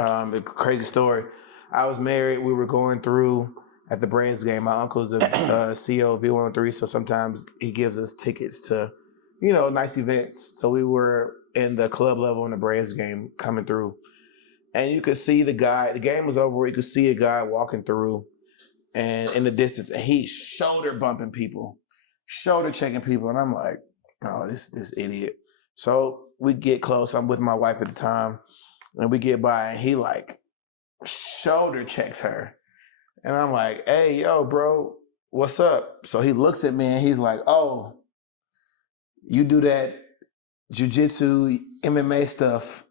A crazy story. I was married. We were going through at the Braves game. My uncle's a CEO of V103, so sometimes he gives us tickets to, nice events. So we were in the club level in the Braves game coming through. And you could see the guy, the game was over, you could see a guy walking through and in the distance, and he's shoulder bumping people, shoulder checking people. And I'm like, oh, this idiot. So we get close. I'm with my wife at the time. And we get by, and he like shoulder checks her. And I'm like, hey, yo, bro, what's up? So he looks at me and he's like, oh, you do that Jiu-Jitsu, MMA stuff.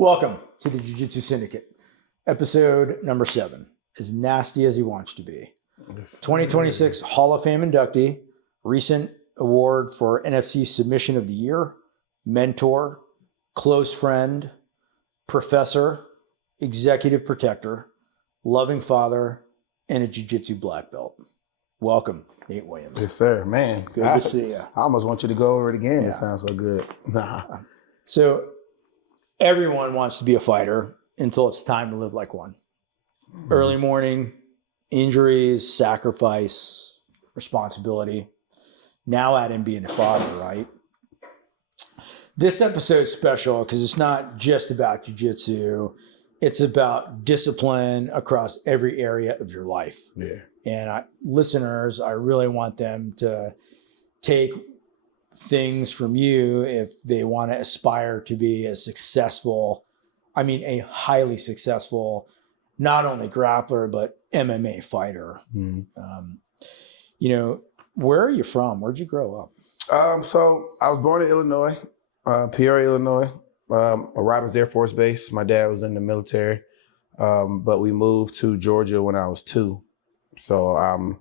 Welcome to the Jiu-Jitsu Syndicate, episode number 7, as nasty as he wants to be. 2026 Hall of Fame inductee, recent award for NFC Submission of the Year, mentor, close friend, professor, executive protector, loving father, and a Jiu-Jitsu black belt. Welcome, Nate Williams. Yes, sir. Man, Good to see you. I almost want you to go over it again. Yeah. It sounds so good. So everyone wants to be a fighter until it's time to live like one. Mm-hmm. Early morning, injuries, sacrifice, responsibility. Now add in being a father, right? This episode's special because it's not just about jiu-jitsu. It's about discipline across every area of your life. Yeah. And listeners, I really want them to take things from you if they want to aspire to be a highly successful, not only grappler, but MMA fighter. Mm-hmm. Where are you from? Where'd you grow up? So I was born in Illinois, Peoria, Illinois, Robins Air Force Base. My dad was in the military, but we moved to Georgia when I was 2. So I'm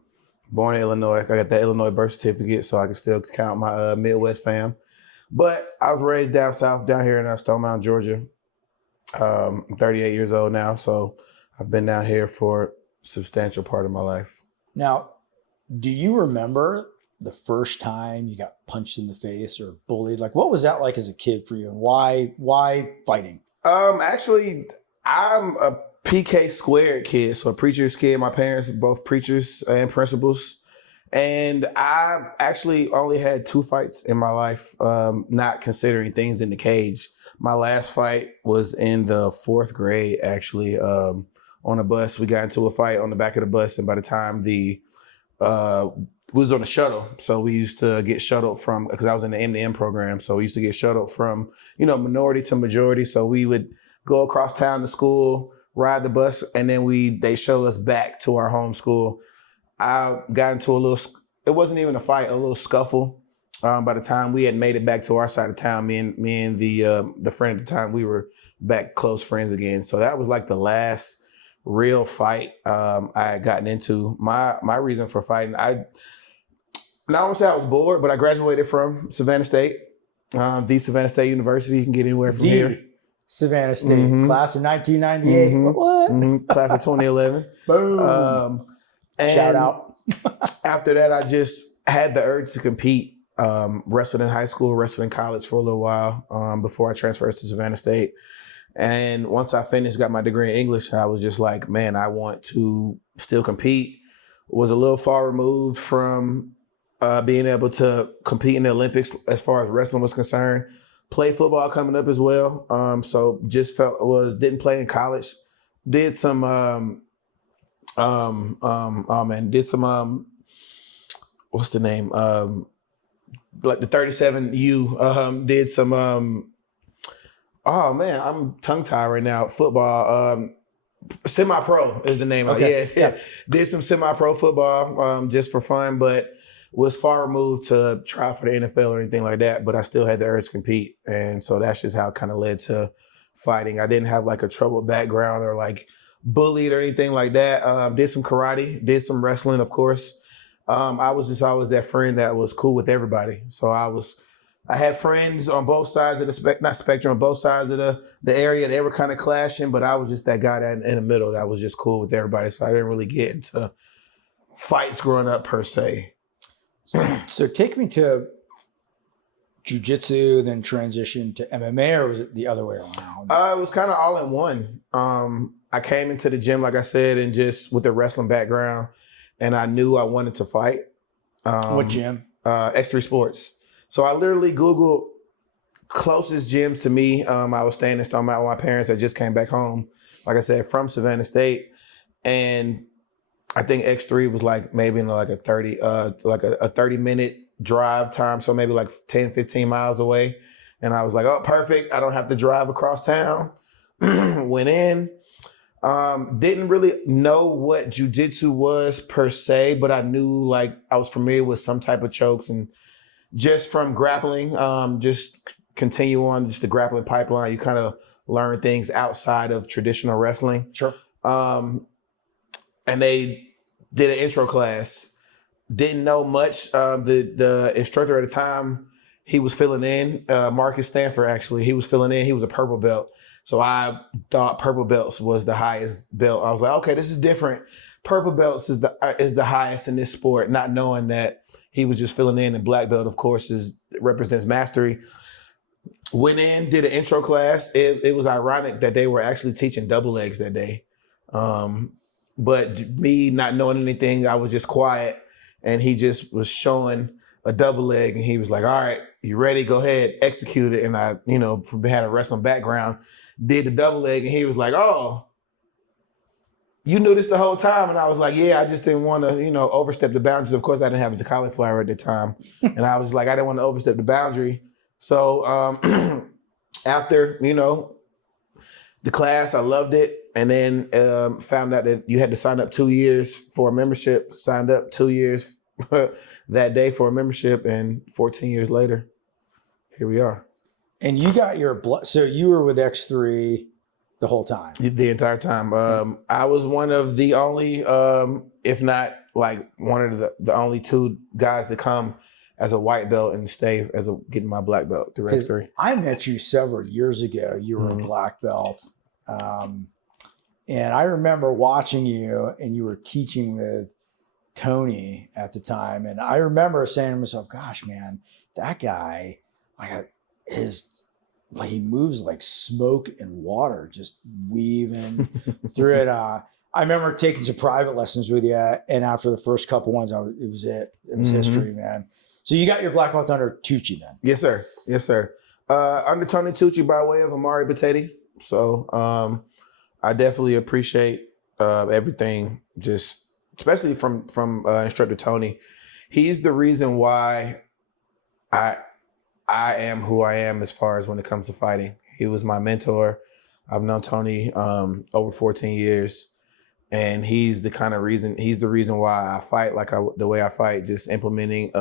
born in Illinois. I got that Illinois birth certificate, so I can still count my Midwest fam. But I was raised down south, down here in Stone Mountain, Georgia. I'm 38 years old now, so I've been down here for a substantial part of my life. Now, do you remember the first time you got punched in the face or bullied? Like, what was that like as a kid for you, and why fighting? Actually, I'm a PK squared kid, so a preacher's kid. My parents are both preachers and principals. And I actually only had 2 fights in my life, not considering things in the cage. My last fight was in the 4th grade, actually, on a bus. We got into a fight on the back of the bus, and by the time we was on a shuttle. So we used to get shuttled from, because I was in the M2M program, so we used to get shuttled from, minority to majority. So we would go across town to school, ride the bus, and then they shuttle us back to our home school. I got into it wasn't even a fight, a little scuffle. By the time we had made it back to our side of town, me and the friend at the time, we were back close friends again. So that was like the last real fight I had gotten into. My reason for fighting, I want to say I was bored, but I graduated from Savannah State, the Savannah State University. You can get anywhere from here. Savannah State, class of 1998. Mm-hmm. What? Mm-hmm. Class of 2011. Boom. Shout out. After that, I just had the urge to compete. Wrestled in high school, wrestled in college for a little while before I transferred to Savannah State. And once I finished, got my degree in English, I was just like, man, I want to still compete. Was a little far removed from being able to compete in the Olympics as far as wrestling was concerned. Played football coming up as well. So just didn't play in college. Did some, what's the name? Like the 37U, did some, I'm tongue-tied right now. Football, semi-pro is the name of it. Yeah. Did some semi-pro football just for fun, but was far removed to try for the NFL or anything like that. But I still had the urge to compete. And so that's just how it kind of led to fighting. I didn't have like a troubled background or like bullied or anything like that. Did some karate, did some wrestling, of course. I was just always that friend that was cool with everybody. So I had friends on both sides of the not spectrum, on both sides of the area. They were kind of clashing, but I was just that guy that in the middle that was just cool with everybody. So I didn't really get into fights growing up per se. So take me to jiu-jitsu, then transition to MMA, or was it the other way around? It was kind of all in one. I came into the gym, like I said, and just with a wrestling background, and I knew I wanted to fight. What gym? X3 Sports. So I literally Googled closest gyms to me. I was staying in Stone Mountain with my parents that just came back home, like I said, from Savannah State. And I think X3 was like maybe in like a 30-minute drive time. So maybe like 10, 15 miles away. And I was like, oh, perfect. I don't have to drive across town. Went in. Didn't really know what jiu-jitsu was per se, but I knew like I was familiar with some type of chokes, and just from grappling, just continue on just the grappling pipeline. You kind of learn things outside of traditional wrestling. Sure. And they did an intro class. Didn't know much. The instructor at the time, he was filling in, Marcus Stanford actually. He was filling in. He was a purple belt. So I thought purple belts was the highest belt. I was like, okay, this is different. Purple belts is the highest in this sport, not knowing that he was just filling in, and black belt, of course, represents mastery. Went in, did an intro class. It was ironic that they were actually teaching double legs that day. But me not knowing anything, I was just quiet, and he just was showing a double leg, and he was like, all right, you ready? Go ahead, execute it. And I, had a wrestling background, did the double leg, and he was like, oh, you knew this the whole time? And I was like, yeah, I just didn't want to, overstep the boundaries. Of course, I didn't have the cauliflower at the time. And I was like, I didn't want to overstep the boundary. So after, the class, I loved it. And then found out that you had to sign up 2 years for a membership. Signed up 2 years that day for a membership. And 14 years later, here we are. And you got your blood. So you were with X3 the whole time? The entire time. I was one of the only, if not like one of the only two guys to come as a white belt and stay as getting my black belt through X3. I met you several years ago. You were a black belt. And I remember watching you, and you were teaching with Tony at the time. And I remember saying to myself, gosh, man, that guy, he moves like smoke and water, just weaving through it. I remember taking some private lessons with you, and after the first couple ones, it was history, man. So you got your black belt under Tucci then? Yes, sir. Yes, sir. Under Tony Tucci by way of Amari Batetti. So I definitely appreciate everything, just especially from instructor Tony. He's the reason why I am who I am as far as when it comes to fighting. He was my mentor. I've known Tony over 14 years, and he's the reason why I fight the way I fight, just implementing,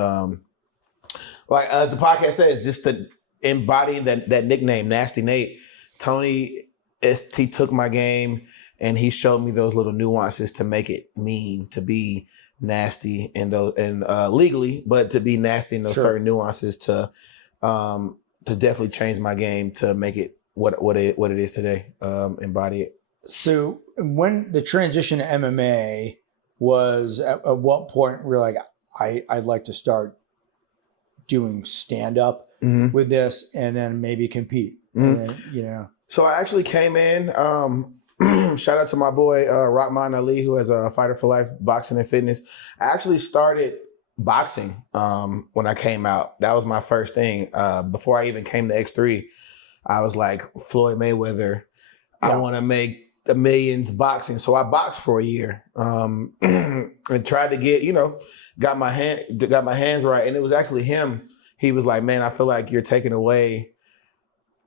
like as the podcast says, just to embody that nickname, Nasty Nate. Tony, he took my game and he showed me those little nuances to make it mean to be nasty and legally, but to be nasty in those certain nuances to definitely change my game to make it what it is today, embody it. So when the transition to MMA was, at what point were you like, I'd like to start doing stand-up with this and then maybe compete? And then, So I actually came in, shout out to my boy, Rahman Ali, who has a Fighter for Life boxing and fitness. I actually started boxing when I came out. That was my first thing. Before I even came to X3, I was like, Floyd Mayweather, I want to make the millions boxing. So I boxed for a year and tried to get, got my hands right. And it was actually him. He was like, man, I feel like you're taking away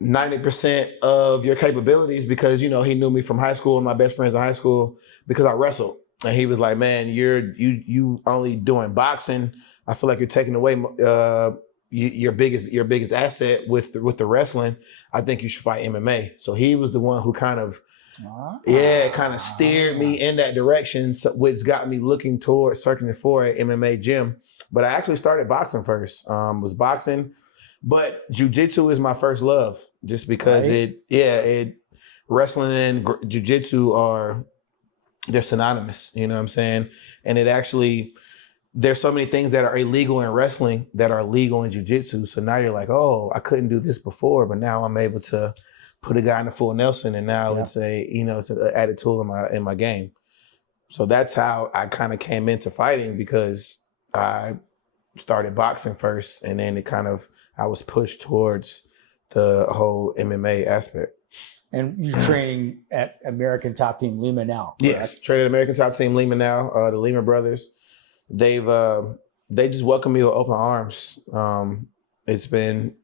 90% of your capabilities, because, he knew me from high school and my best friends in high school because I wrestled. And he was like, man, you only doing boxing. I feel like you're taking away your biggest asset with the wrestling, I think you should fight MMA. So he was the one who kind of steered me in that direction, which got me looking towards searching for an MMA gym. But I actually started boxing first. Was boxing, but jiu-jitsu is my first love, just because wrestling and jiu-jitsu they're synonymous. You know what I'm saying? And it actually, there's so many things that are illegal in wrestling that are legal in jiu-jitsu. So now you're like, oh, I couldn't do this before, but now I'm able to put a guy in a full Nelson, and now it's it's an added tool in my game. So that's how I kind of came into fighting, because I started boxing first, and then I was pushed towards the whole MMA aspect. And you're training at American Top Team Lima now, correct? Yes, training at American Top Team Lima now. The Lima brothers, they just welcomed me with open arms. It's been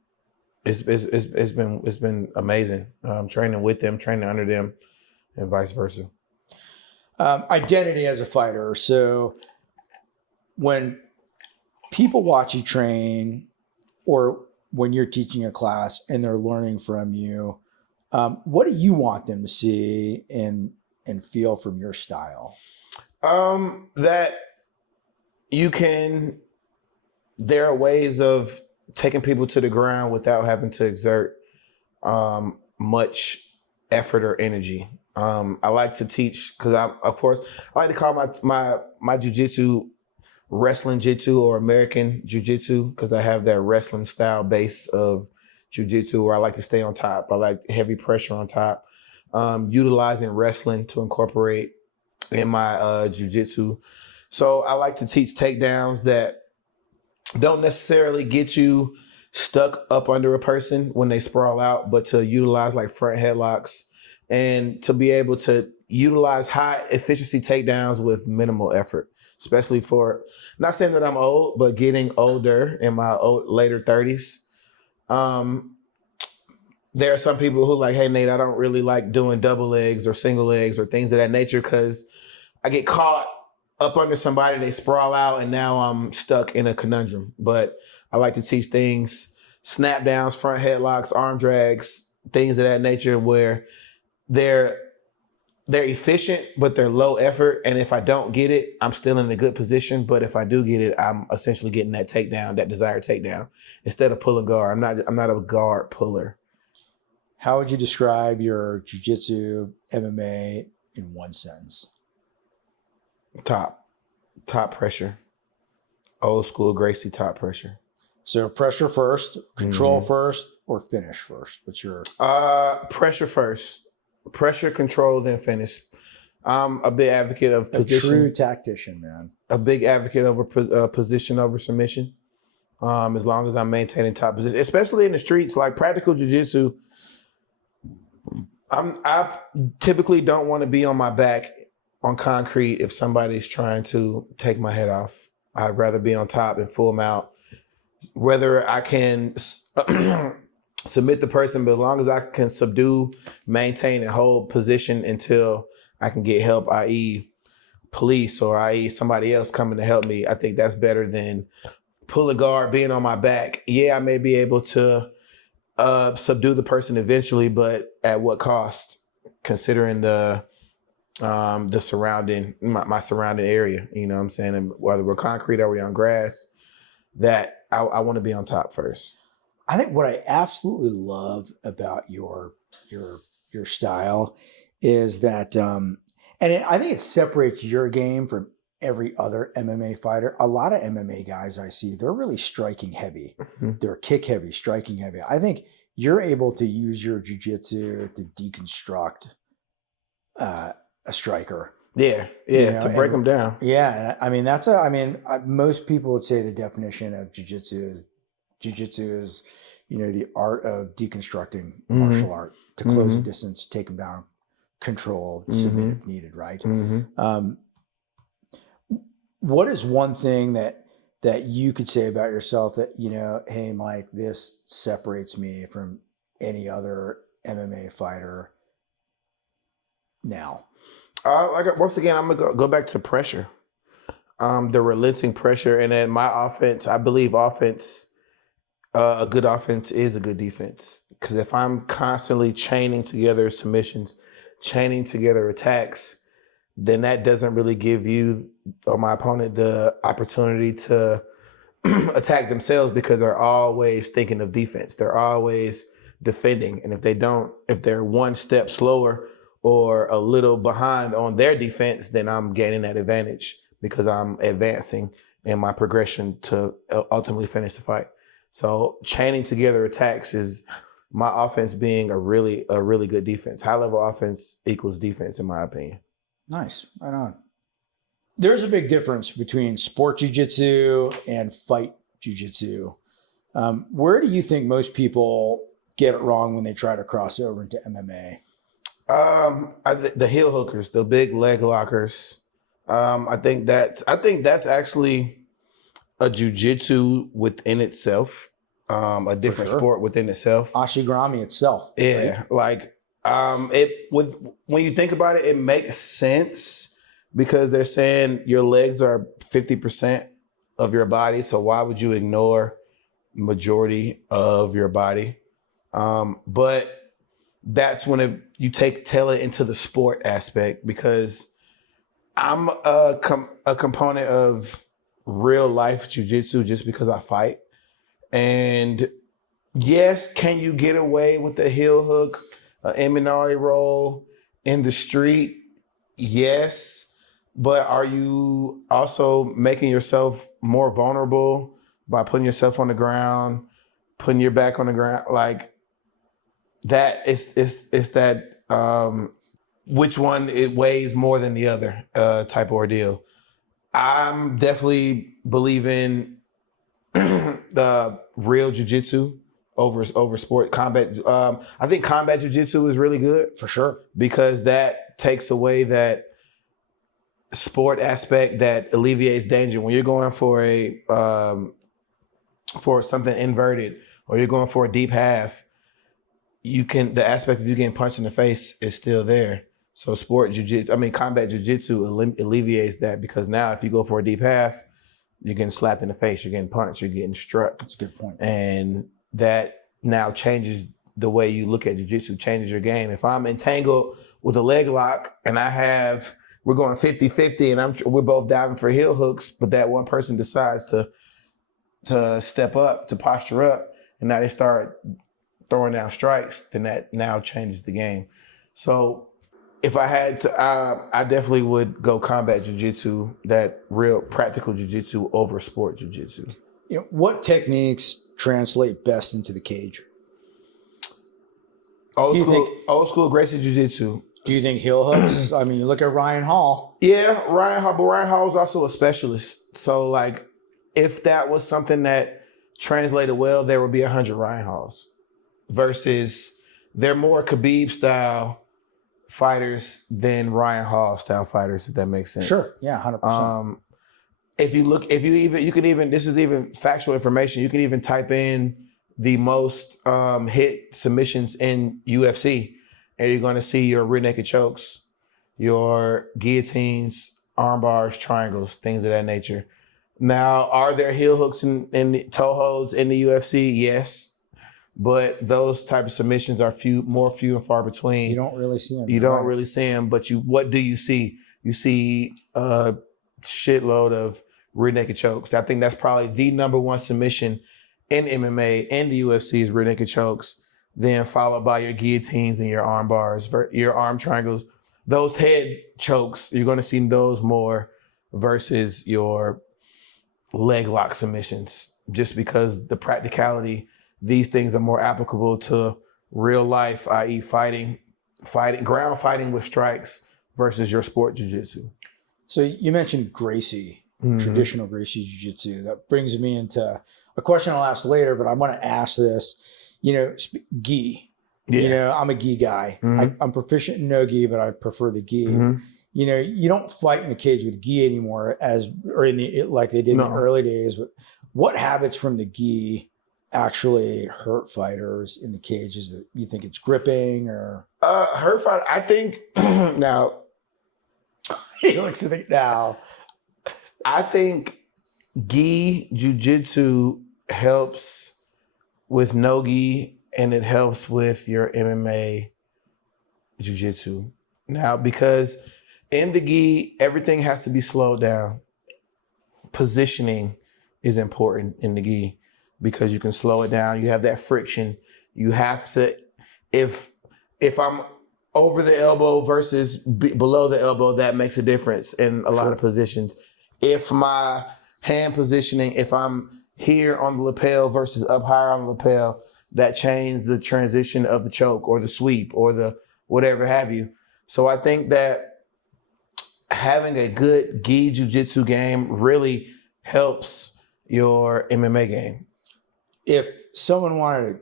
amazing. Training with them, training under them, and vice versa. Identity as a fighter. So when people watch you train, or when you're teaching a class and they're learning from you, what do you want them to see and feel from your style? That there are ways of taking people to the ground without having to exert much effort or energy. I like to teach, because I like to call my jiu-jitsu wrestling jiu-jitsu, or American jiu-jitsu, because I have that wrestling style base of jiu-jitsu where I like to stay on top. I like heavy pressure on top, utilizing wrestling to incorporate in my jiu-jitsu. So I like to teach takedowns that don't necessarily get you stuck up under a person when they sprawl out, but to utilize like front headlocks, and to be able to utilize high efficiency takedowns with minimal effort, especially for, not saying that I'm old, but getting older, in my later 30s. There are some people who like, hey, Nate, I don't really like doing double legs or single legs or things of that nature, because I get caught up under somebody, they sprawl out, and now I'm stuck in a conundrum. But I like to teach things, snap downs, front headlocks, arm drags, things of that nature, where they're efficient, but they're low effort. And if I don't get it, I'm still in a good position. But if I do get it, I'm essentially getting that takedown, that desired takedown, instead of pulling guard. I'm not a guard puller. How would you describe your jiu-jitsu, MMA in one sentence? Top pressure. Old school Gracie top pressure. So pressure first, control first, or finish first? What's your... Pressure first. Pressure, control, then finish. I'm a big advocate of position. A true tactician, man. A big advocate over position over submission. As long as I'm maintaining top position, especially in the streets, like practical jiu-jitsu, I typically don't want to be on my back on concrete if somebody's trying to take my head off. I'd rather be on top and full mount. Whether I can submit the person, but as long as I can subdue, maintain, and hold position until I can get help, i.e. police, or i.e. somebody else coming to help me, I think that's better than pull a guard, being on my back. Yeah, I may be able to subdue the person eventually, but at what cost, considering the surrounding, my surrounding area, you know what I'm saying? And whether we're concrete or we're on grass, that I want to be on top first. I think what I absolutely love about your style is that, I think it separates your game from every other MMA fighter. A lot of MMA guys I see, they're really striking heavy. Mm-hmm. They're kick heavy, striking heavy. I think you're able to use your jiu-jitsu to deconstruct a striker. Yeah, to break them down. Yeah, I mean most people would say the definition of jiu-jitsu is the art of deconstructing martial art to close the distance, take them down, control, submit if needed, right? What is one thing that you could say about yourself that, hey, Mike, this separates me from any other MMA fighter now? Once again, I'm gonna go back to pressure, the relenting pressure, and then my offense. I believe offense a good offense is a good defense. Because if I'm constantly chaining together submissions, chaining together attacks, then that doesn't really give you or my opponent the opportunity to attack themselves because they're always thinking of defense. They're always defending. And if they're one step slower or a little behind on their defense, then I'm gaining that advantage because I'm advancing in my progression to ultimately finish the fight. So chaining together attacks is my offense being a really good defense. High level offense equals defense, in my opinion. Nice. Right on. There's a big difference between sport jiu-jitsu and fight jiu-jitsu. Where do you think most people get it wrong when they try to cross over into MMA? The heel hookers, the big leg lockers. I think that's actually a jiu-jitsu within itself, a different sport within itself. Ashigrami itself. Yeah, right? when you think about it, it makes sense because they're saying your legs are 50% of your body. So why would you ignore majority of your body? But that's when you tail it into the sport aspect because I'm a component of real life jiu-jitsu just because I fight. And yes, can you get away with the heel hook, Eminari roll in the street? Yes. But are you also making yourself more vulnerable by putting yourself on the ground, putting your back on the ground? Like that it's that which one it weighs more than the other type of ordeal. I'm definitely believing the real jiu-jitsu over sport combat. I think combat jiu-jitsu is really good For sure. because that takes away that sport aspect that alleviates danger. When you're going for something inverted or you're going for a deep half, the aspect of you getting punched in the face is still there. So combat jiu-jitsu alleviates that because now if you go for a deep half, you're getting slapped in the face, you're getting punched, you're getting struck. That's a good point. And that now changes the way you look at jiu-jitsu, changes your game. If I'm entangled with a leg lock and we're going 50-50 and we're both diving for heel hooks, but that one person decides to step up, to posture up, and now they start throwing down strikes, then that now changes the game. So if I had to, I definitely would go combat jiu-jitsu, that real practical jiu-jitsu over sport jiu-jitsu. What techniques translate best into the cage? Old school Gracie jiu-jitsu. Do you think heel hooks? I mean, you look at Ryan Hall. Yeah, Ryan Hall is also a specialist. So like, if that was something that translated well, there would be 100 Ryan Halls. Versus they're more Khabib style fighters than Ryan Hall style fighters, if that makes sense. Sure. Yeah, 100%. You can even, this is even factual information, you can even type in the most hit submissions in UFC, and you're going to see your rear naked chokes, your guillotines, arm bars, triangles, things of that nature. Now, are there heel hooks and toe holds in the UFC? Yes. But those type of submissions are few and far between. You don't really see them. You don't really see them, but what do you see? You see a shitload of rear naked chokes. I think that's probably the number one submission in MMA and the UFC is rear naked chokes, then followed by your guillotines and your arm bars, your arm triangles. Those head chokes, you're going to see those more versus your leg lock submissions, just because the practicality, these things are more applicable to real life, i.e. fighting, ground fighting with strikes versus your sport jiu-jitsu. So you mentioned Gracie, traditional Gracie jiu-jitsu. That brings me into a question I'll ask later, but I want to ask this. Gi. Yeah. I'm a gi guy. I'm proficient in no gi, but I prefer the gi. You don't fight in the cage with gi anymore like they did in the early days. But what habits from the gi actually hurt fighters in the cage? Is it, you think it's gripping or hurt fighter? I think now he looks at it now. I think gi jiu-jitsu helps with no gi, and it helps with your MMA jiu-jitsu. Now, because in the gi, everything has to be slowed down. Positioning is important in the gi because you can slow it down. You have that friction. You have to, if I'm over the elbow versus below the elbow, that makes a difference in a lot of positions. If my hand positioning, if I'm here on the lapel versus up higher on the lapel, that changes the transition of the choke or the sweep or the whatever have you. So I think that having a good gi jiu-jitsu game really helps your MMA game. If someone wanted to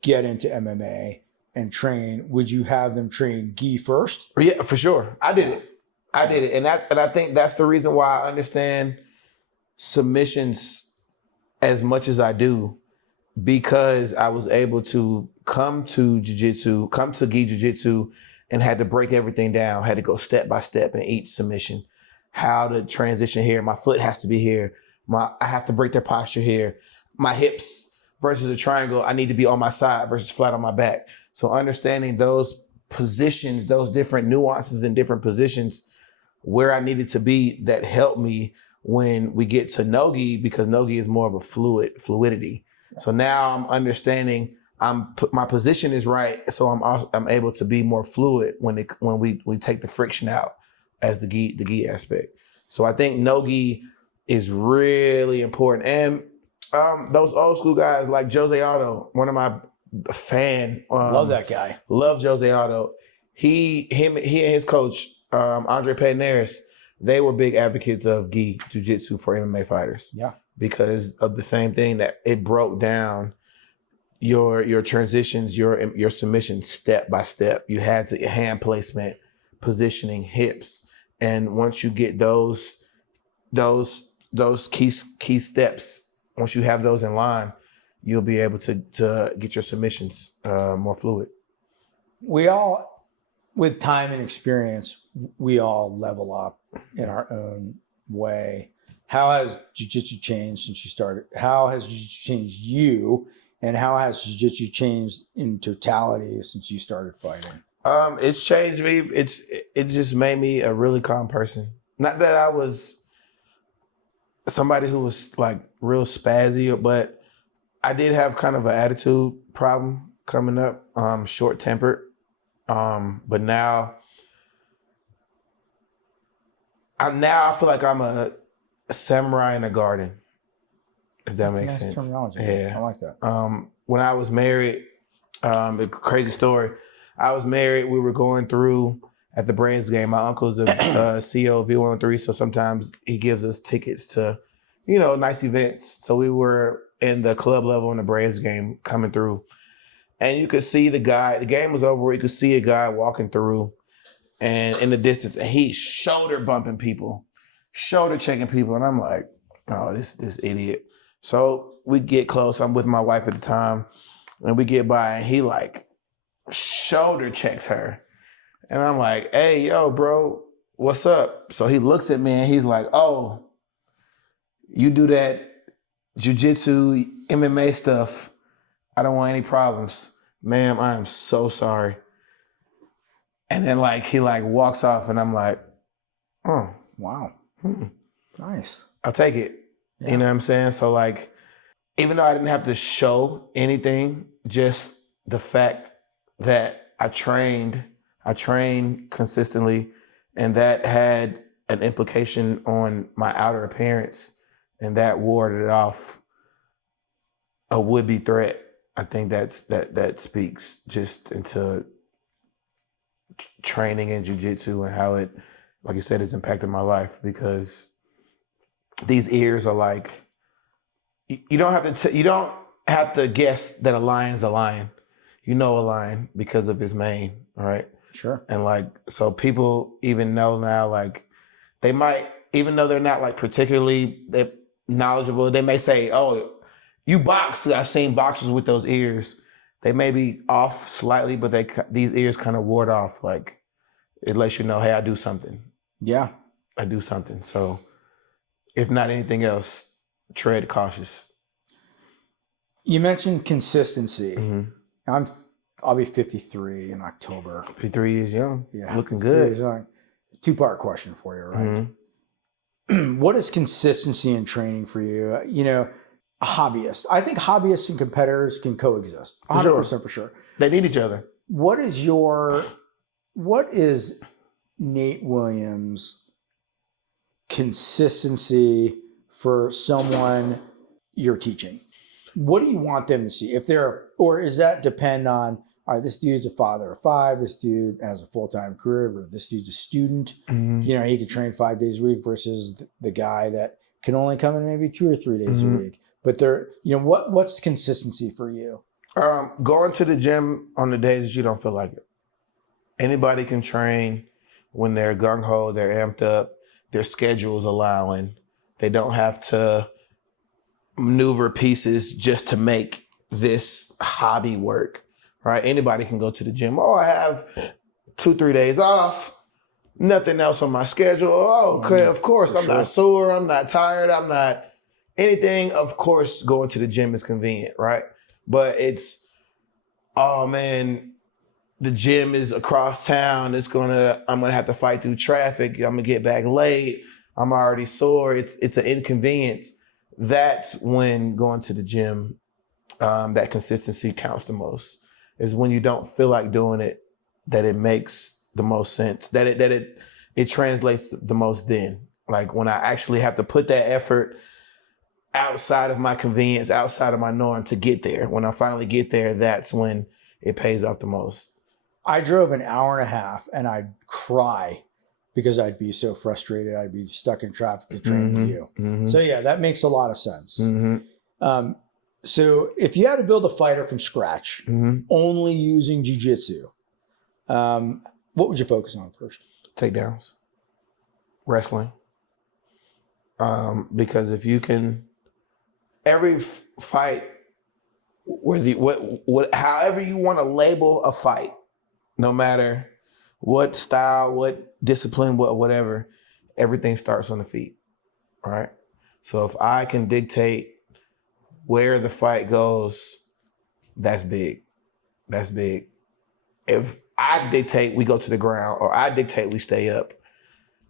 get into MMA and train, would you have them train gi first? Yeah, for sure. I did it. And I think that's the reason why I understand submissions as much as I do, because I was able to come to jiu-jitsu, come to gi jiu-jitsu, and had to break everything down, had to go step by step in each submission. How to transition here. My foot has to be here. I have to break their posture here. My hips versus a triangle, I need to be on my side versus flat on my back. So understanding those positions, those different nuances in different positions, where I needed to be, that helped me when we get to no-gi, because no-gi is more of a fluidity. So now I'm understanding my position is right, so I'm able to be more fluid when we take the friction out as the gi aspect. So I think no-gi is really important. And those old school guys like Jose Aldo, one of my fan. Love that guy. Love Jose Aldo. He and his coach, Andre Pederneiras, they were big advocates of gi jiu-jitsu for MMA fighters. Yeah. Because of the same thing, that it broke down your transitions, your submissions step by step. You had to hand placement, positioning, hips. And once you get those key steps, once you have those in line, you'll be able to get your submissions more fluid. We all, with time and experience, we all level up in our own way. How has jiu-jitsu changed since you started? How has jiu-jitsu changed you? And how has jiu-jitsu changed in totality since you started fighting? It's changed me. It just made me a really calm person. Not that I was somebody who was like real spazzy, but I did have kind of an attitude problem coming up, short-tempered. But now I feel like I'm a samurai in a garden, if that makes sense. Terminology. Yeah. I like that. When I was married, a crazy story. I was married. We were going through at the Braves game. My uncle's a CEO of V103, so sometimes he gives us tickets to, nice events. So we were in the club level in the Braves game coming through. And you could see the guy, the game was over, you could see a guy walking through and in the distance, and he's shoulder bumping people, shoulder checking people. And I'm like, oh, this idiot. So we get close. I'm with my wife at the time, and we get by, and he like shoulder checks her. And I'm like, hey, yo, bro, what's up? So he looks at me and he's like, oh, you do that jiu-jitsu, MMA stuff. I don't want any problems. Ma'am, I am so sorry. And then he walks off, and I'm like, oh. Wow. Nice. I'll take it. Yeah. You know what I'm saying? So even though I didn't have to show anything, just the fact that I trained consistently, and that had an implication on my outer appearance, and that warded off a would-be threat. I think that speaks just into training in jiu-jitsu and how it, like you said, has impacted my life, because these ears are like, you don't have to guess that a lion's a lion. You know a lion because of his mane, right? Sure. And so people even know now, they might, even though they're not particularly knowledgeable, they may say, oh, you box. I've seen boxers with those ears. They may be off slightly, but these ears kind of ward off. It lets you know, hey, I do something. Yeah. I do something. So if not anything else, tread cautious. You mentioned consistency. I'll be 53 in October. 53 years young. Yeah, Looking 53 good. years young. Two-part question for you, right? What is consistency in training for you? A hobbyist. I think hobbyists and competitors can coexist. 100% for sure. They need each other. What is Nate Williams' consistency for someone you're teaching? What do you want them to see? Or is that depend on, all right, this dude's a father of 5, this dude has a full-time career, or this dude's a student, he can train 5 days a week versus the guy that can only come in maybe 2 or 3 days a week. But what's consistency for you? Going to the gym on the days that you don't feel like it. Anybody can train when they're gung-ho, they're amped up, their schedule's allowing. They don't have to maneuver pieces just to make this hobby work, right? Anybody can go to the gym. Oh, I have 2-3 days off, nothing else on my schedule. Oh, okay, of course. I'm not sore, I'm not tired, I'm not anything. Of course, going to the gym is convenient, right? But it's, oh man, the gym is across town. I'm gonna have to fight through traffic. I'm gonna get back late. I'm already sore. It's an inconvenience. That's when going to the gym, that consistency counts the most. Is when you don't feel like doing it, that it makes the most sense. That it translates the most then. Like when I actually have to put that effort outside of my convenience, outside of my norm to get there. When I finally get there, that's when it pays off the most. I drove an hour and a half and I'd cry because I'd be so frustrated. I'd be stuck in traffic to train with you. So yeah, that makes a lot of sense. So if you had to build a fighter from scratch, only using jiu-jitsu, what would you focus on first? Takedowns, wrestling. Because if you can, every fight, however you want to label a fight, no matter what style, what discipline, whatever, everything starts on the feet, all right? So if I can dictate where the fight goes, that's big. That's big. If I dictate we go to the ground or I dictate we stay up,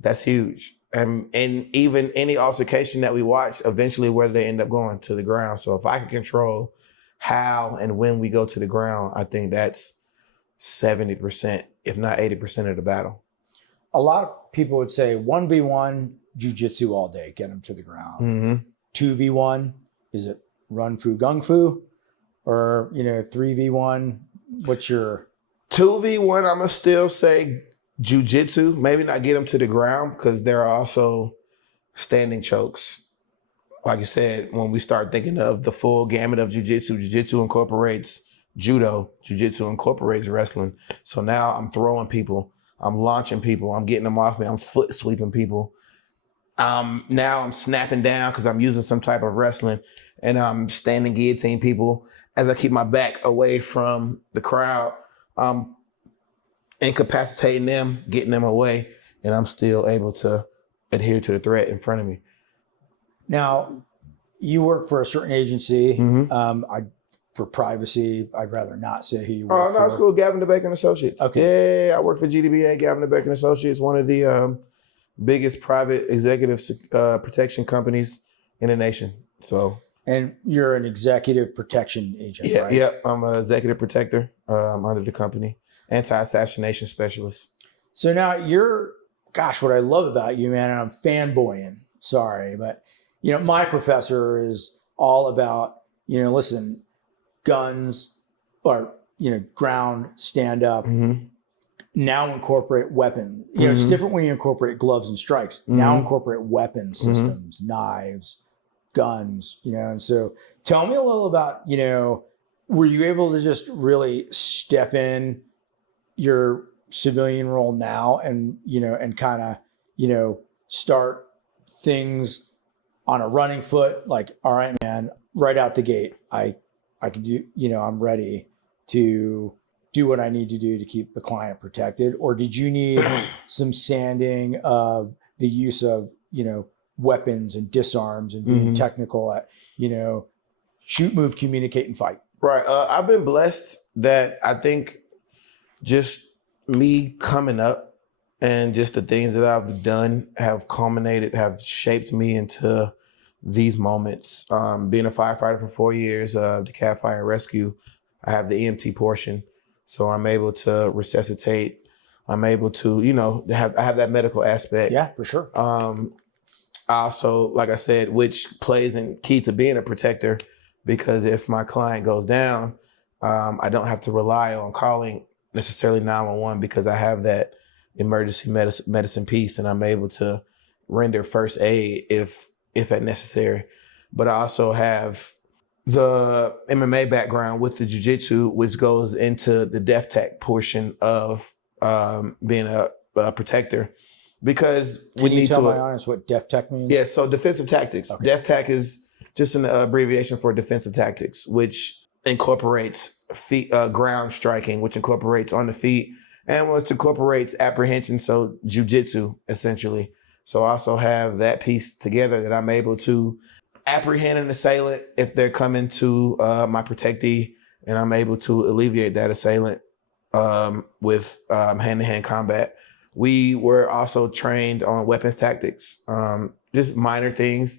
that's huge. And even any altercation that we watch, eventually where they end up going to the ground. So if I can control how and when we go to the ground, I think that's 70%, if not 80% of the battle. A lot of people would say 1v1 jiu-jitsu all day, get them to the ground. 2v1, is it run fu gung fu? Or 3v1, what's your... 2v1, I'm gonna still say jiu-jitsu, maybe not get them to the ground because there are also standing chokes. Like you said, when we start thinking of the full gamut of jiu-jitsu, jiu-jitsu incorporates judo, jiu-jitsu incorporates wrestling. So now I'm throwing people, I'm launching people, I'm getting them off me, I'm foot sweeping people. Now I'm snapping down because I'm using some type of wrestling, and I'm standing guillotine people as I keep my back away from the crowd. Incapacitating them, getting them away, and I'm still able to adhere to the threat in front of me. Now, you work for a certain agency. For privacy, I'd rather not say who you work for. No, it's cool. Gavin DeBaker and Associates. Okay. Yeah, I work for GDBA, Gavin DeBaker and Associates, one of the biggest private executive protection companies in the nation. So. And you're an executive protection agent, right? Yeah, I'm an executive protector under the company, anti-assassination specialist. So now what I love about you, man, and I'm fanboying, sorry, but, my professor is all about, listen, guns or, ground, stand up, now incorporate weapon. It's different when you incorporate gloves and strikes. Now incorporate weapon systems, knives, guns, and so tell me a little about, were you able to just really step in your civilian role now and, and kind of, start things on a running foot, like, all right, man, right out the gate, I can do, I'm ready to do what I need to do to keep the client protected? Or did you need some sanding of the use of, weapons and disarms and being technical at, shoot, move, communicate, and fight. Right. I've been blessed that I think just me coming up and just the things that I've done have culminated, have shaped me into these moments. Being a firefighter for 4 years, the CAT Fire and Rescue, I have the EMT portion. So I'm able to resuscitate. I'm able to, I have that medical aspect. Yeah, for sure. I also, like I said, which plays in key to being a protector, because if my client goes down, I don't have to rely on calling necessarily 911 because I have that emergency medicine piece, and I'm able to render first aid if necessary. But I also have the MMA background with the jiu-jitsu, which goes into the death tech portion of being a protector. Because Can you tell my audience what def tech means? Yeah, so defensive tactics. Okay. Def tech is just an abbreviation for defensive tactics, which incorporates feet, ground striking, which incorporates on the feet, and which incorporates apprehension, so jiu-jitsu, essentially. So I also have that piece together that I'm able to apprehend an assailant if they're coming to my protectee, and I'm able to alleviate that assailant with hand-to-hand combat. We were also trained on weapons tactics, just minor things.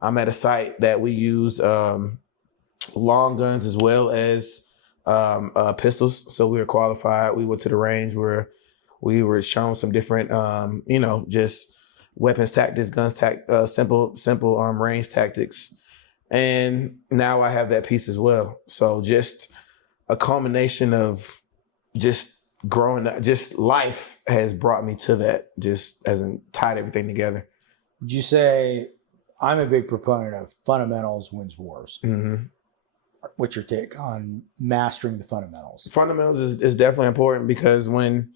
I'm at a site that we use long guns as well as pistols. So we were qualified. We went to the range where we were shown some different, just weapons tactics, simple range tactics. And now I have that piece as well. So just a culmination of just growing up, just life has brought me to that, just as in tied everything together. Would you say, I'm a big proponent of fundamentals wins wars? Mm-hmm. What's your take on mastering the fundamentals? Fundamentals is definitely important, because when,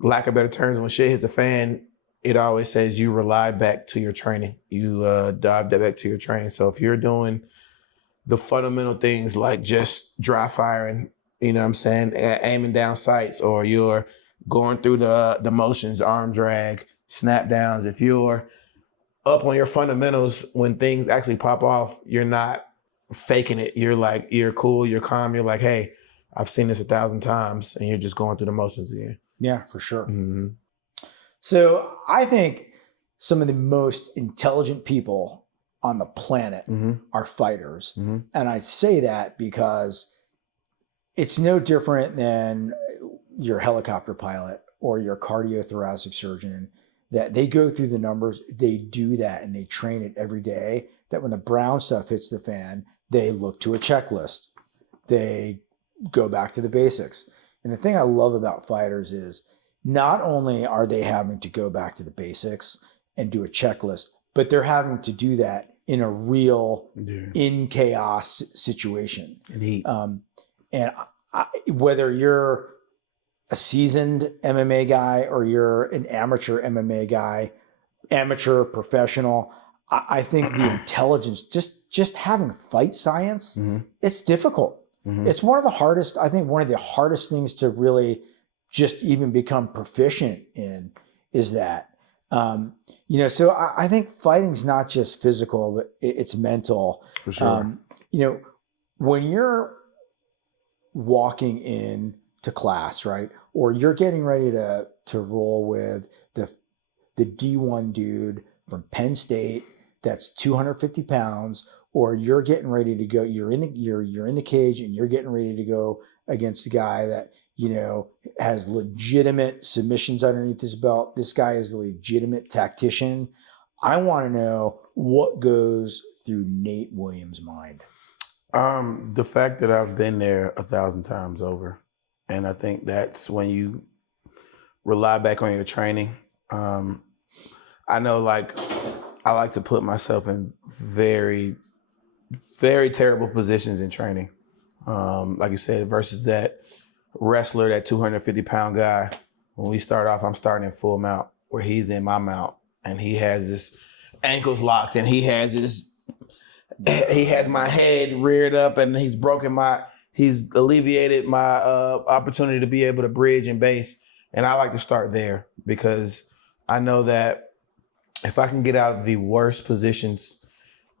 lack of better terms, when shit hits a fan, it always says you rely back to your training. You dive that back to your training. So if you're doing the fundamental things like just dry firing, you know what I'm saying, aiming down sights, or you're going through the motions, arm drag, snap downs, if you're up on your fundamentals, when things actually pop off, you're not faking it. You're cool, you're calm, you're like, hey, I've seen this 1,000 times, and you're just going through the motions again. Yeah, for sure. Mm-hmm. So I think some of the most intelligent people on the planet are fighters. Mm-hmm. And I say that because it's no different than your helicopter pilot or your cardiothoracic surgeon, that they go through the numbers, they do that, and they train it every day, that when the brown stuff hits the fan, they look to a checklist. They go back to the basics. And the thing I love about fighters is not only are they having to go back to the basics and do a checklist, but they're having to do that in a real, in chaos situation. Indeed. And whether you're a seasoned MMA guy or you're an amateur MMA guy, amateur, professional, I think the intelligence, just having fight science, it's difficult. It's one of the hardest, I think one of the hardest things to really just even become proficient in is that. So I think fighting's not just physical, but it's mental. For sure. When you're walking in to class, right? Or you're getting ready to roll with the D1 dude from Penn State that's 250 pounds, or you're getting ready to go, you're in the cage and you're getting ready to go against a guy that, has legitimate submissions underneath his belt. This guy is a legitimate tactician. I want to know what goes through Nate Williams' mind. The fact that I've been there 1,000 times over. And I think that's when you rely back on your training. I know, I like to put myself in very, very terrible positions in training. Like you said, versus that wrestler, that 250-pound guy. When we start off, I'm starting in full mount, where he's in my mount, and he has his ankles locked, and he has my head reared up, and he's alleviated my opportunity to be able to bridge and base. And I like to start there, because I know that if I can get out of the worst positions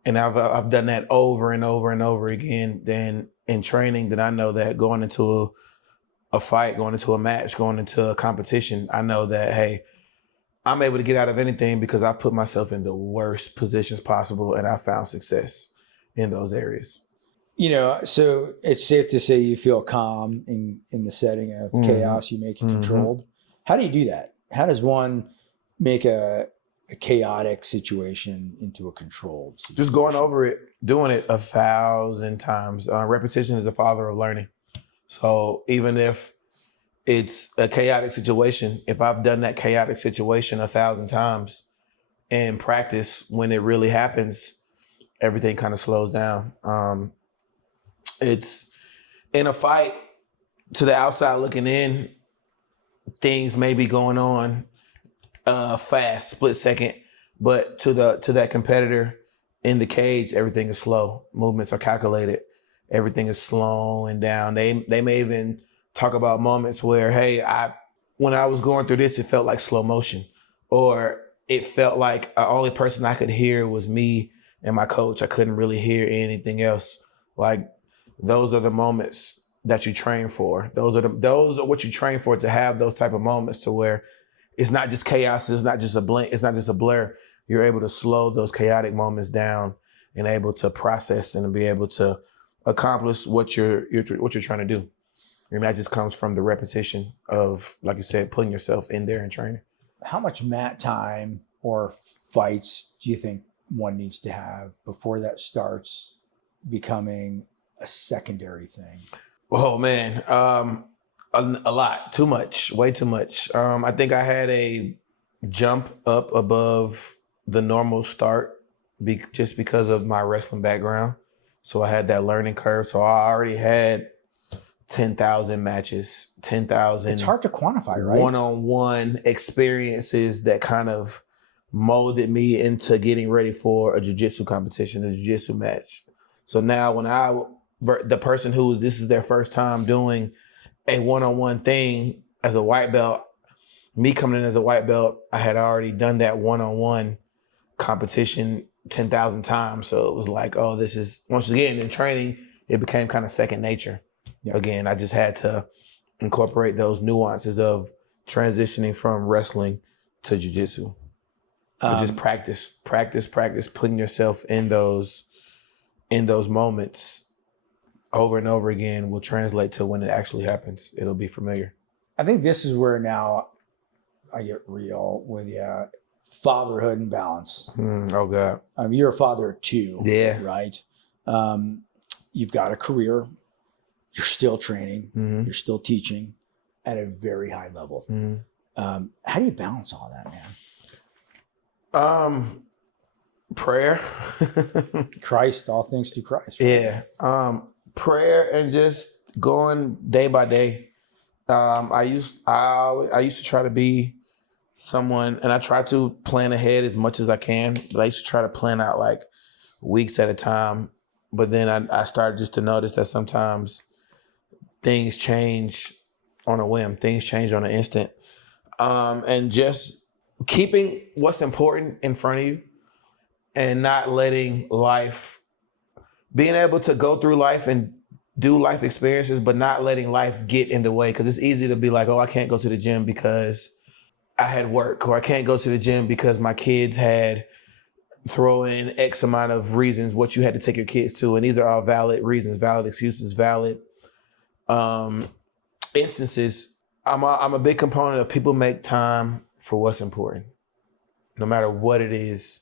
and I've done that over and over and over again, then in training, then I know that going into a fight, going into a match, going into a competition, I know that, hey, I'm able to get out of anything because I've put myself in the worst positions possible and I found success in those areas. So it's safe to say you feel calm in the setting of chaos. You make it controlled. How do you do that? How does one make a chaotic situation into a controlled situation? Just going over it, doing it 1,000 times. Repetition is the father of learning. So even if it's a chaotic situation, if I've done that chaotic situation 1,000 times in practice, when it really happens, everything kind of slows down. It's in a fight, to the outside looking in, things may be going on fast, split second, but to that competitor in the cage, everything is slow. Movements are calculated. Everything is slowing down. They may even talk about moments where, hey, when I was going through this, it felt like slow motion, or it felt like the only person I could hear was me and my coach. I couldn't really hear anything else. Like, those are the moments that you train for. Those are what you train for, to have those type of moments to where it's not just chaos. It's not just a blink. It's not just a blur. You're able to slow those chaotic moments down and able to process and be able to accomplish what you're trying to do. And that just comes from the repetition of, like you said, putting yourself in there and training. How much mat time or fights do you think one needs to have before that starts becoming a secondary thing? Oh man, a lot, too much, way too much. I think I had a jump up above the normal start just because of my wrestling background. So I had that learning curve. So I already had 10,000 matches, 10,000. It's hard to quantify, right? One-on-one experiences that kind of molded me into getting ready for a jiu-jitsu competition, a jiu-jitsu match. So now when the person this is their first time doing a one-on-one thing as a white belt, me coming in as a white belt, I had already done that one-on-one competition 10,000 times. So it was like, oh, this is, once again, in training, it became kind of second nature. Yeah. Again, I just had to incorporate those nuances of transitioning from wrestling to jiu-jitsu. Just practice, putting yourself in those moments over and over again will translate to when it actually happens. It'll be familiar. I think this is where now I get real with you. Fatherhood and balance. Oh God. You're a father of two. Yeah. Right. You've got a career. You're still training. Mm-hmm. You're still teaching at a very high level. Mm-hmm. How do you balance all that, man? Prayer. Christ, all things through Christ. Right? Yeah. Prayer and just going day by day. I used to try to be someone, and I try to plan ahead as much as I can, but I used to try to plan out like weeks at a time. But then I started just to notice that sometimes things change on a whim. Things change on an instant. And just keeping what's important in front of you and not letting life, being able to go through life and do life experiences, but not letting life get in the way. Because it's easy to be like, oh, I can't go to the gym because I had work, or I can't go to the gym because my kids had throw in X amount of reasons what you had to take your kids to. And these are all valid reasons, valid excuses, valid instances. I'm a big component of people make time for what's important, no matter what it is.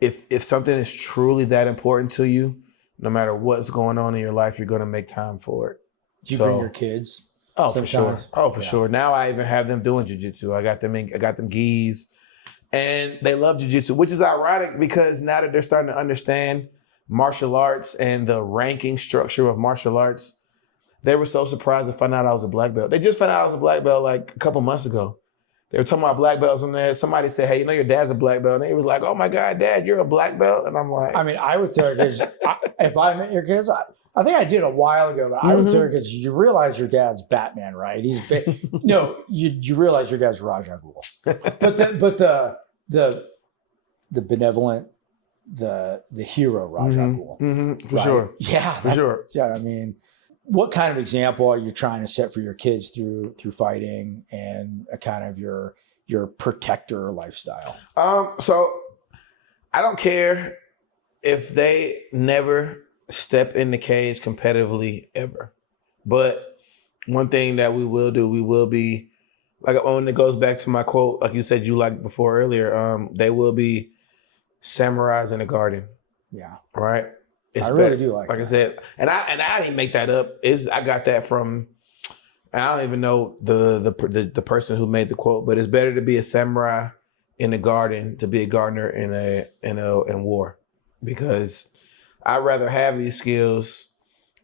If something is truly that important to you, no matter what's going on in your life, you're going to make time for it. Do you bring your kids? Oh, sometimes? For sure. Oh, for sure. Now I even have them doing jiu-jitsu. I got them gis, and they love jiu-jitsu, which is ironic because now that they're starting to understand martial arts and the ranking structure of martial arts, they were so surprised to find out I was a black belt. They just found out I was a black belt like a couple months ago. They were talking about black belts, and there somebody said, hey, your dad's a black belt. And he was like, oh my God, Dad, you're a black belt? And I'm like... I would tell your kids, if I met your kids, I think I did a while ago, but I would tell your kids, you realize your dad's Batman, right? No, you realize your dad's Raja Ghul. But the benevolent, the hero Raja Ghul. For sure. Yeah, For sure. Yeah, I mean, what kind of example are you trying to set for your kids through fighting and a kind of your protector lifestyle? So I don't care if they never step in the cage competitively ever. But one thing that we will do, we will be, like when it goes back to my quote, like you said you liked before earlier, they will be samurais in the garden. Yeah. Right? I really do like I that. said, and I didn't make that up. I got that from, and I don't even know the person who made the quote, but it's better to be a samurai in the garden to be a gardener in war, because I'd rather have these skills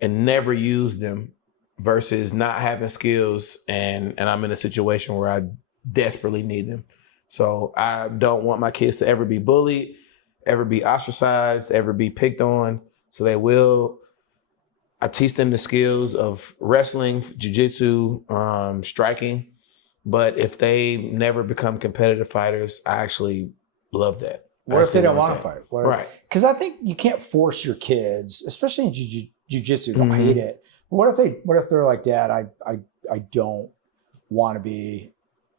and never use them versus not having skills and I'm in a situation where I desperately need them. So I don't want my kids to ever be bullied, ever be ostracized, ever be picked on. So I teach them the skills of wrestling, jiu-jitsu, striking. But if they never become competitive fighters, I actually love that. What if they don't want to fight? Right. Because I think you can't force your kids, especially in jiu-jitsu, they'll hate it. What if they're like, Dad, I don't want to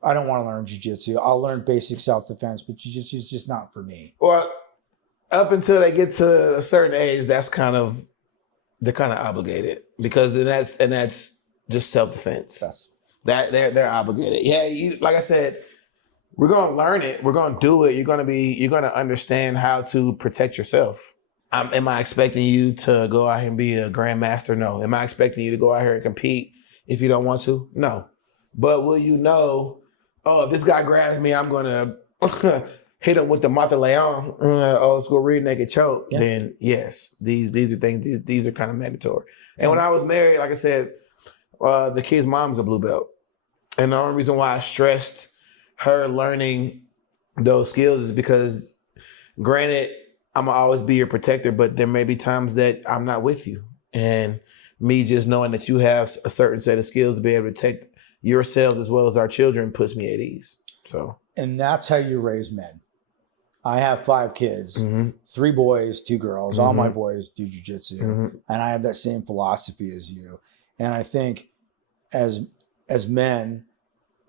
learn jiu-jitsu. I'll learn basic self-defense, but jiu-jitsu is just not for me. Well, up until they get to a certain age, they're kind of obligated, because that's just self-defense. Yes. That they're obligated. Yeah, like I said, we're gonna learn it. We're gonna do it. You're gonna understand how to protect yourself. Am I expecting you to go out here and be a grandmaster? No. Am I expecting you to go out here and compete if you don't want to? No. But will you know, if this guy grabs me, I'm gonna hit him with the Mata Leon, old school rear naked choke, then yes, these are things, these are kind of mandatory. And when I was married, like I said, the kid's mom's a blue belt. And the only reason why I stressed her learning those skills is because, granted, I'm gonna always be your protector, but there may be times that I'm not with you. And me just knowing that you have a certain set of skills to be able to protect yourselves as well as our children puts me at ease. So. And that's how you raise men. I have 5 kids, 3 boys, 2 girls. All my boys do jiu-jitsu. And I have that same philosophy as you. And I think as men,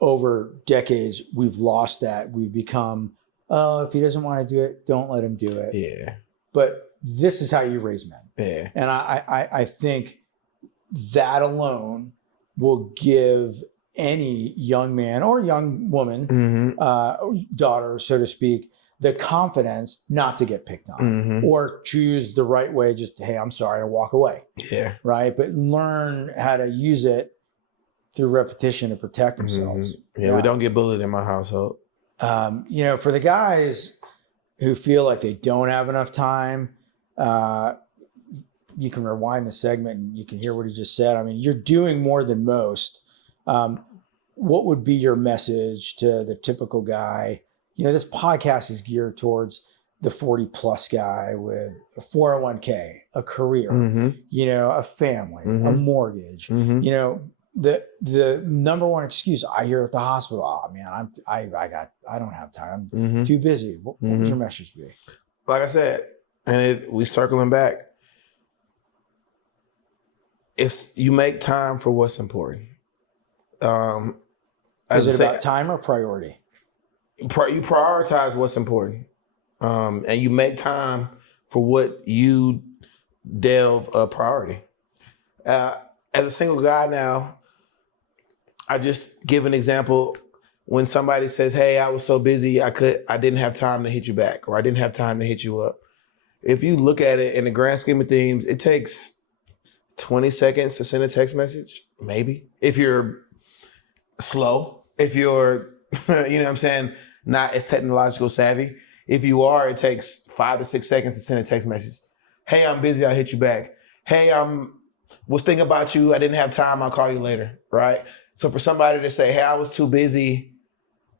over decades, we've lost that. We've become, if he doesn't want to do it, don't let him do it. Yeah. But this is how you raise men. Yeah. And I think that alone will give any young man or young woman, daughter, so to speak, the confidence not to get picked on or choose the right way. Just, hey, I'm sorry, and walk away. Yeah. Right. But learn how to use it through repetition to protect themselves. Yeah, we don't get bullied in my household. For the guys who feel like they don't have enough time, you can rewind the segment and you can hear what he just said. I mean, you're doing more than most. What would be your message to the typical guy? This podcast is geared towards the 40 plus guy with a 401k, a career, a family, a mortgage, the number one excuse I hear at the hospital, oh man, I don't have time. I'm too busy. What would your message be? Like I said, and we circling back. If you make time for what's important. Is it about time or priority? You prioritize what's important. And you make time for what you delve a priority. As a single guy now, I just give an example. When somebody says, hey, I was so busy, I didn't have time to hit you back, or I didn't have time to hit you up. If you look at it in the grand scheme of things, it takes 20 seconds to send a text message, maybe. If you're slow, if you're, not as technological savvy. If you are, it takes 5 to 6 seconds to send a text message. Hey, I'm busy, I'll hit you back. Hey, was thinking about you, I didn't have time, I'll call you later, right? So for somebody to say, hey, I was too busy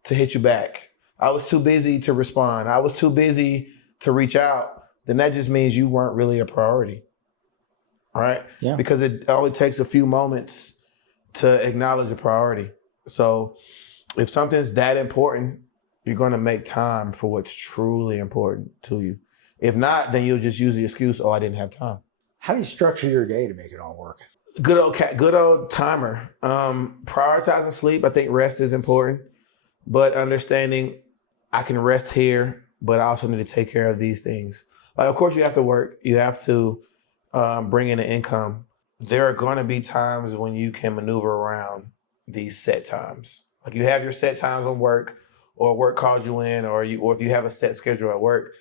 to hit you back, I was too busy to respond, I was too busy to reach out, then that just means you weren't really a priority, right? Yeah. Because it only takes a few moments to acknowledge a priority. So if something's that important, you're going to make time for what's truly important to you. If not, then you'll just use the excuse, oh, I didn't have time. How do you structure your day to make it all work? Good old timer. Prioritizing sleep. I think rest is important, but understanding I can rest here, but I also need to take care of these things. Like, of course, you have to work. You have to bring in an income. There are going to be times when you can maneuver around these set times. Like, you have your set times on work, or work calls you in, or if you have a set schedule at work.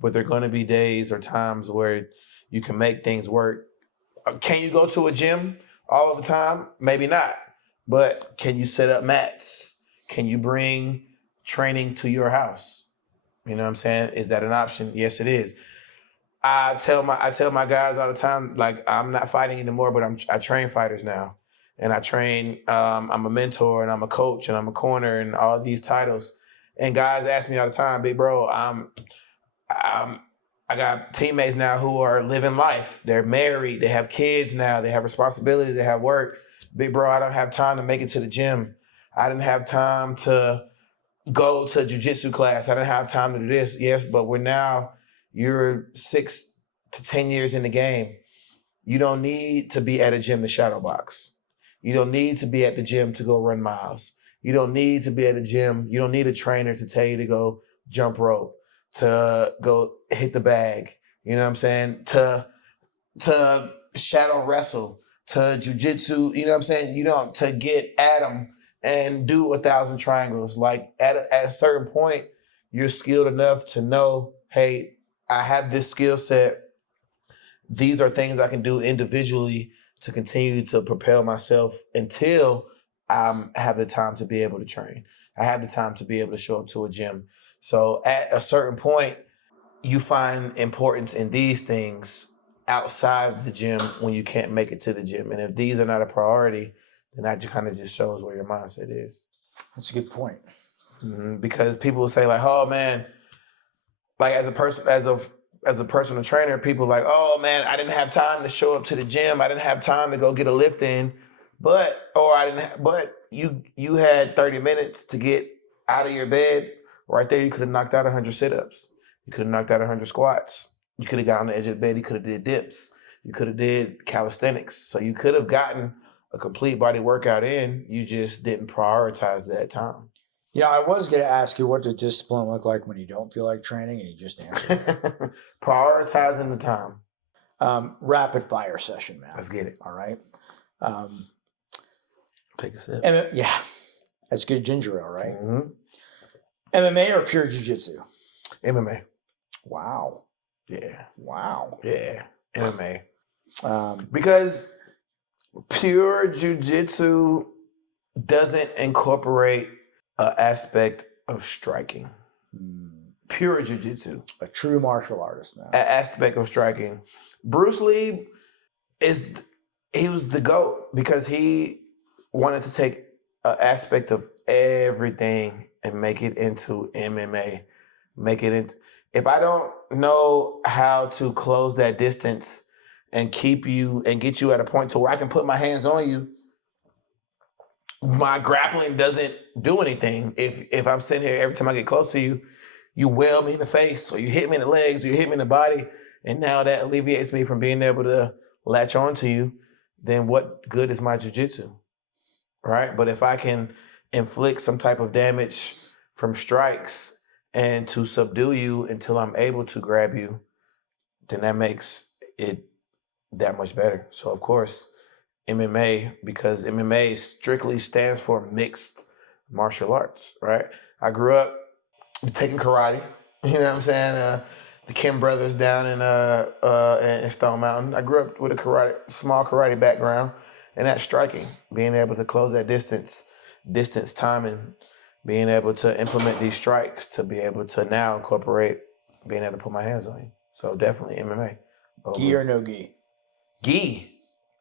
But there are going to be days or times where you can make things work. Can you go to a gym all of the time? Maybe not. But can you set up mats? Can you bring training to your house? You know what I'm saying? Is that an option? Yes, it is. I tell my guys all the time, like, I'm not fighting anymore, but I train fighters now. And I train, I'm a mentor and I'm a coach and I'm a corner and all these titles. And guys ask me all the time, big bro, I got teammates now who are living life. They're married. They have kids now. They have responsibilities. They have work. Big bro, I don't have time to make it to the gym. I didn't have time to go to jiu-jitsu class. I didn't have time to do this. Yes, but you're 6 to 10 years in the game. You don't need to be at a gym to shadow box. You don't need to be at the gym to go run miles. You don't need to be at the gym. You don't need a trainer to tell you to go jump rope, to go hit the bag, you know what I'm saying? To shadow wrestle, to jiu-jitsu, you know what I'm saying? To get at them and do 1,000 triangles. Like, at a certain point, you're skilled enough to know, hey, I have this skill set. These are things I can do individually to continue to propel myself until I have the time to be able to train. I have the time to be able to show up to a gym. So at a certain point, you find importance in these things outside the gym when you can't make it to the gym. And if these are not a priority, then that kind of just shows where your mindset is. That's a good point. Because people will say, like, oh man, like, as a personal trainer, people like, oh man, I didn't have time to show up to the gym. I didn't have time to go get a lift in, but you had 30 minutes to get out of your bed. Right there, you could have knocked out 100 sit-ups. You could have knocked out 100 squats. You could have got on the edge of the bed. You could have did dips. You could have did calisthenics. So you could have gotten a complete body workout in. You just didn't prioritize that time. Yeah, I was going to ask you, what does discipline look like when you don't feel like training, and you just answered. Prioritizing the time. Rapid fire session, man. Let's get it. All right. Take a sip. Yeah, that's good ginger ale, right? Mm-hmm. MMA or pure jiu-jitsu? MMA. Wow. Yeah. Wow. Yeah. MMA. Because pure jiu-jitsu doesn't incorporate an aspect of striking. Pure jiu-jitsu. A true martial artist, man. An aspect of striking. Bruce Lee he was the GOAT because he wanted to take an aspect of everything and make it into MMA. If I don't know how to close that distance and keep you and get you at a point to where I can put my hands on you, my grappling doesn't do anything. If I'm sitting here, every time I get close to you, you whale me in the face, or you hit me in the legs, or you hit me in the body, and now that alleviates me from being able to latch onto you, then what good is my jiu-jitsu, right? But if I can inflict some type of damage from strikes and to subdue you until I'm able to grab you, then that makes it that much better. So, of course, MMA, because MMA strictly stands for mixed martial arts, right? I grew up taking karate, you know what I'm saying? The Kim brothers down in Stone Mountain. I grew up with a small karate background, and that's striking, being able to close that distance timing, being able to implement these strikes to be able to now incorporate being able to put my hands on you. So definitely MMA. Gi or no gi? Gi.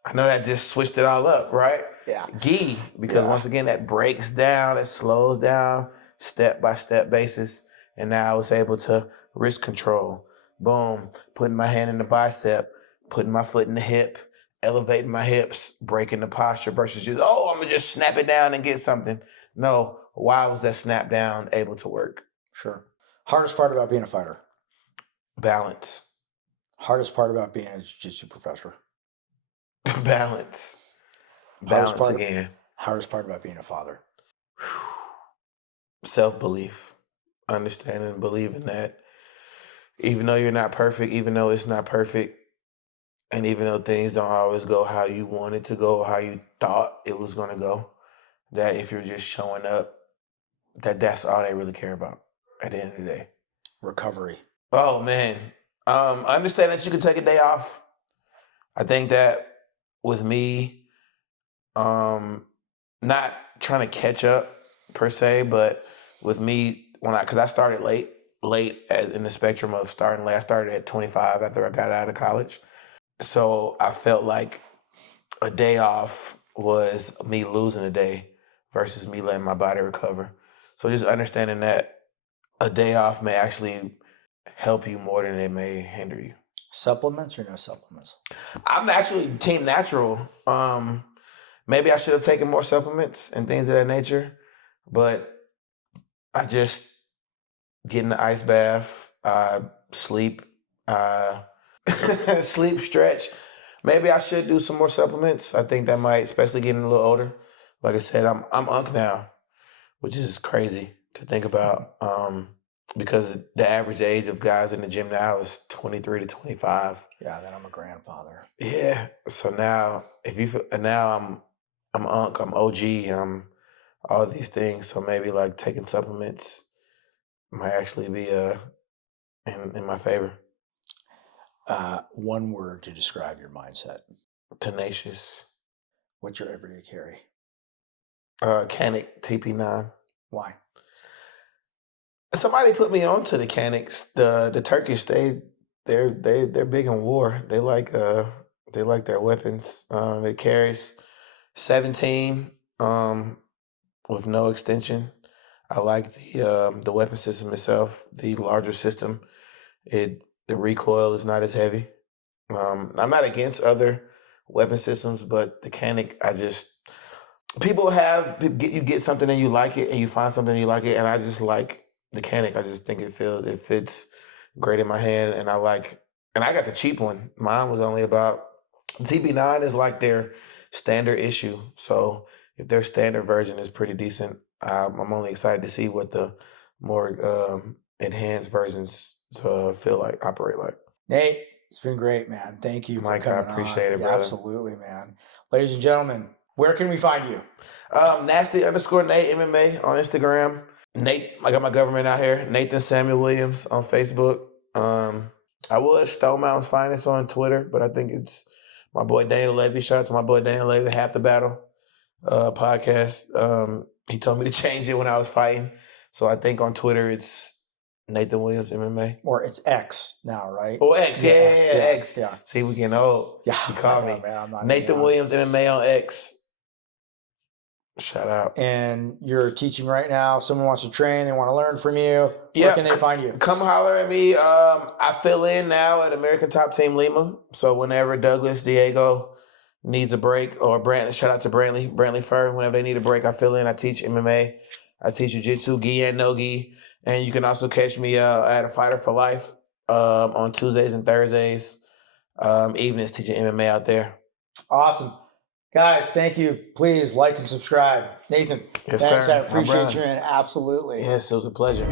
I know that just switched it all up, right? Yeah. Gi, because once again, that breaks down, it slows down, step-by-step basis. And now I was able to wrist control. Boom. Putting my hand in the bicep, putting my foot in the hip, elevating my hips, breaking the posture versus just, I'm going to just snap it down and get something. No. Why was that snap down able to work? Sure. Hardest part about being a fighter? Balance. Hardest part about being a jiu-jitsu professor. Balance. Hardest Balance part, again. hardest part about being a father. Self-belief. Understanding and believing that even though you're not perfect, even though it's not perfect, and even though things don't always go how you wanted to go, or how you thought it was going to go, that if you're just showing up, that's all they really care about at the end of the day. Recovery. Oh, man. Understand that you can take a day off. I think that with me, not trying to catch up per se, but with me, because I started late in the spectrum of starting late. I started at 25 after I got out of college. So I felt like a day off was me losing a day versus me letting my body recover. So just understanding that a day off may actually help you more than it may hinder you. Supplements or no supplements? I'm actually team natural. Maybe I should have taken more supplements and things of that nature, but I just get in the ice bath, sleep, sleep, stretch. Maybe I should do some more supplements. I think that might, especially getting a little older. Like I said, I'm unk now, which is crazy to think about. Because the average age of guys in the gym now is 23 to 25. Yeah, then I'm a grandfather. Yeah. So now, now I'm unk, I'm OG, I'm all these things. So maybe like taking supplements might actually be in my favor. One word to describe your mindset. Tenacious. What's your everyday carry? Canic TP9. Why? Somebody put me onto the Canics. The Turkish, they're big in war. They like their weapons. It carries 17 with no extension. I like the weapon system itself, the larger system. The recoil is not as heavy. I'm not against other weapon systems, but the Canic, you get something and you like it, and you find something and you like it, and I just like the Canic. I just think it fits great in my hand, and I got the cheap one. Mine was only about, TB9 is like their standard issue, so if their standard version is pretty decent, I'm only excited to see what the more enhanced versions operate like. Nate, it's been great, man. Thank you Mike, for coming I appreciate on. it, brother. Absolutely, man. Ladies and gentlemen, where can we find you? Nasty_Nate MMA on Instagram. Nate, I got my government out here. Nathan Samuel Williams on Facebook. I was Stone Mountain's Finest on Twitter, but I think it's my boy Daniel Levy. Shout out to my boy Daniel Levy, Half the Battle podcast. He told me to change it when I was fighting. So I think on Twitter it's Nathan Williams MMA. Or it's X now, right? Oh, X. Yeah, X. Yeah. See, we getting old. Yeah. You call me. Man, I'm not Nathan Williams MMA on X. Shout out. And you're teaching right now. If someone wants to train, they want to learn from you. Where can they find you? Come holler at me. I fill in now at American Top Team Lima. So whenever Douglas, Diego needs a break, or shout out to Brantley Fur. Whenever they need a break, I fill in. I teach MMA. I teach Jiu-Jitsu, gi and no gi. And you can also catch me at a Fighter for Life on Tuesdays and Thursdays. Evenings teaching MMA out there. Awesome. Guys, thank you. Please like and subscribe. Nathan, yes, thanks. sir. I appreciate you, man. Absolutely. Yes, it was a pleasure.